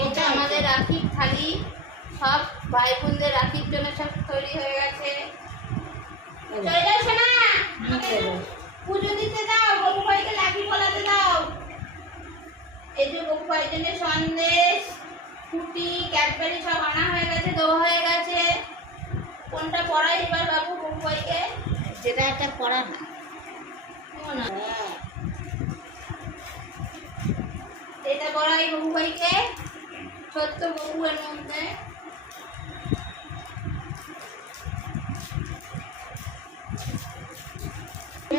এইটা আমাদের রাখির থালি সব ভাই বোনদের রাখির জন্য সব তৈরি হয়ে গেছে। পুজো দিতে দাও বকু ভাইকে লাঠি ফলাতে দাও। এই যে বকু ভাইয়ের জন্য সন্দেশ ফুটি ক্যাডবেরি সব আনা হয়ে গেছে দেওয়া হয়ে গেছে। কোনটা পড়াই এবার বাবু বকু ভাইকে যেটা একটা পড়া না। এটা পড়াই বকু ভাইকে ছোট্ট বকুয়ের মধ্যে।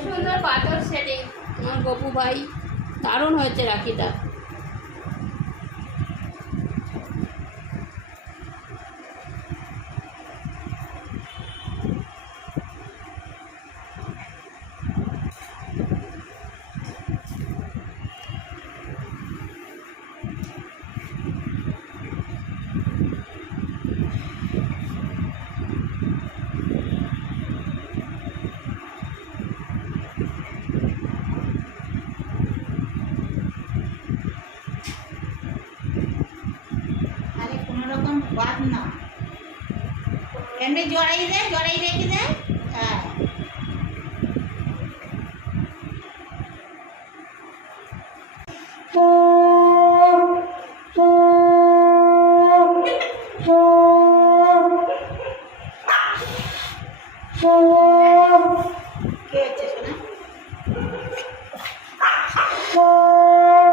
সুন্দর পাথর সেটিং আমার গপু ভাই দারুণ হয়েছে রাখিটা আরে কোনো রকম বাদ না এমনি জড়াই দেয় জড়াই রেখে দেয় হ্যাঁ কে হচ্ছে শোনা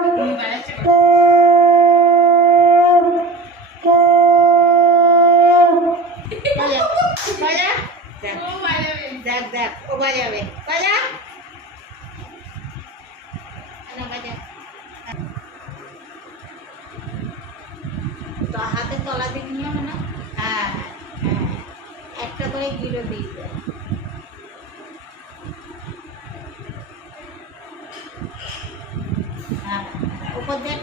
তুমি বাড়াচ্ছো বাজা বাজা দেখ ও বাজাবে দেখ দেখ, ও বাজাবে বাজা। তো হাতে তলা দিয়ে না? হ্যাঁ হ্যাঁ। একটা করে গিলো দিয়ে দেয় হ্যাঁ একটা দেয় উপর দিয়ে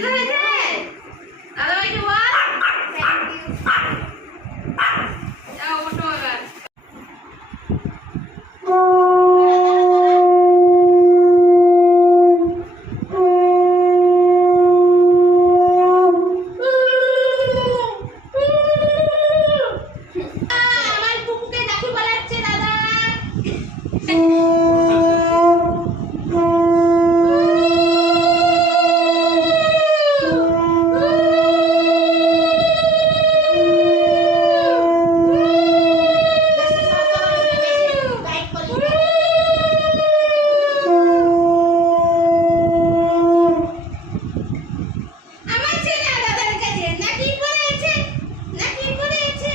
পছন্দ হয়েছে দাদা ভাইকে বল যাও ওঠো এবার আমার কুকুরকে ডাকি বলাচ্ছে দাদা বেশি শক্ত করে দিবে, বেশি টাইট করে দিবে। আমার ছেলে দাদার কাছে না কি করেছে না কি করেছে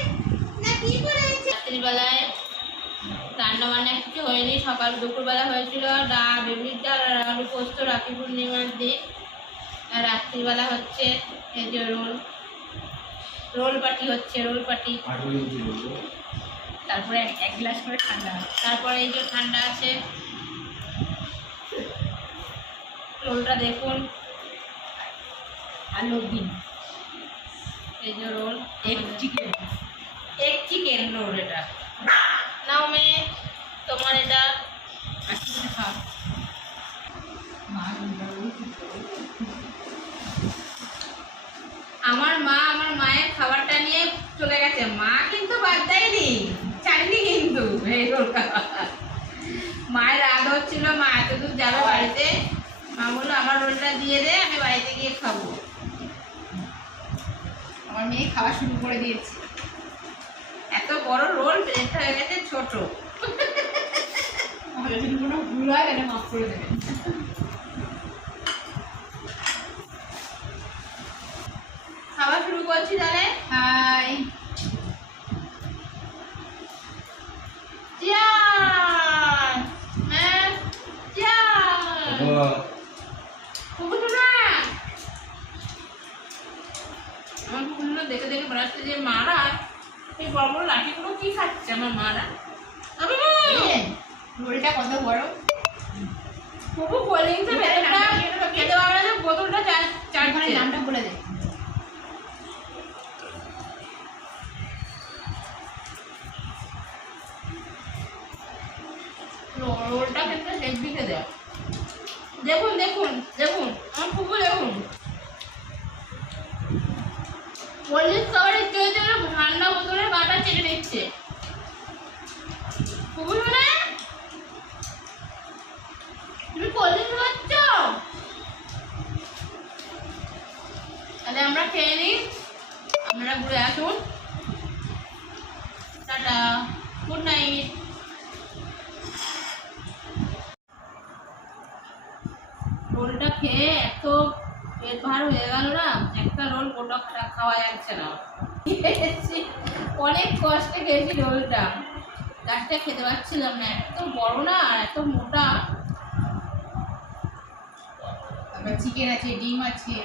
না কি করেছে রাত্রিবেলায় রান্না বান্না কিছু হয়নি। সকাল দুপুরবেলা হয়েছিল ডা বেগুনির ডাল আর আলু পোস্ত রাখি পূর্ণিমার দিন। আর রাত্রিবেলা হচ্ছে এই যে রোল রোল পাটি হচ্ছে রোল পাটি। তারপরে এক- এক গ্লাস করে ঠান্ডা। তারপরে এই যে ঠান্ডা আছে রোলটা দেখুন। আলুর দিন এই যে রোল। এগ চিকেন এক চিকেন রোল এটা। নাও মেয়ে তোমার এটা আমার মা আমার মায়ের খাবারটা নিয়ে চলে গেছে। মা কিন্তু বাদ দেয়নি। চাইনি কিন্তু। মায়ের রাগ হচ্ছিল, মা এত দূর যাবে বাড়িতে? মা বলল, আমার রোলটা দিয়ে দে, আমি বাড়িতে গিয়ে খাব। আমার মেয়ে খাওয়া শুরু করে দিয়েছে। এত বড় রোল প্লেটটা হয়ে গেছে ছোট। আমার যদি কোনো ভুল হয় তাহলে মাফ করে দেবেন। খাওয়া শুরু করছি তাহলে? হাই। হ্যাঁ? দেখে দেখে বেড়াচ্ছে যে মারা। এই বড় বড় লাঠিগুলো কি খাচ্ছে আমার মারা! রোলটা কত বড়? কুকুর কোল্ড ড্রিঙ্কসের ভেতরটা খেতে পারবে না বোতলটা চা- চারখানে চাটছে নামটা বলে দে রোলটা কিন্তু খেতে দেখুন দেখুন দেখুন আমার কুকুর দেখুন। পল্লিশ খাবারের যেন ঠান্ডা বোতলের কাটা চেটে নিচ্ছে। কুকুর মানে তুমি পল্লিশ খাচ্ছ তাহলে আমরা খেয়ে নিই আপনারা ঘুরে আসুন টাটা গুড নাইট রোলটা খেয়ে এত পেট ভার হয়ে গেল না? একটা রোল গোটা খাওয়া যাচ্ছে না। অনেক কষ্টে খেয়েছি রোলটা। লাস্টে খেতে পারছিলাম না, এত বড় না আর এত মোটা। তারপর চিকেন আছে, ডিম আছে।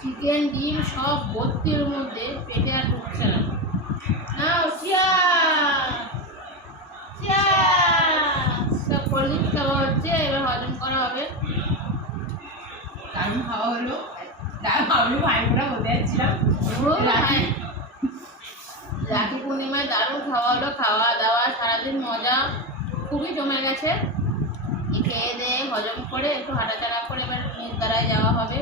চিকেন ডিম সব ভর্তির মধ্যে পেটে আর ঢুকছে না। চেয়ার চেয়ার সব কোল্ড ড্রিঙ্কস খাওয়া হচ্ছে এবার হজম করা হবে দারুণ খাওয়া হলো আমি যাচ্ছিলাম। রাখি পূর্ণিমায় দারুণ খাওয়া হলো খাওয়া দাওয়া সারাদিন মজা খুবই জমে গেছে। খেয়ে দিয়ে হজম করে একটু হাঁটাচাড়া করে এবার নিজ দ্বারায় যাওয়া হবে।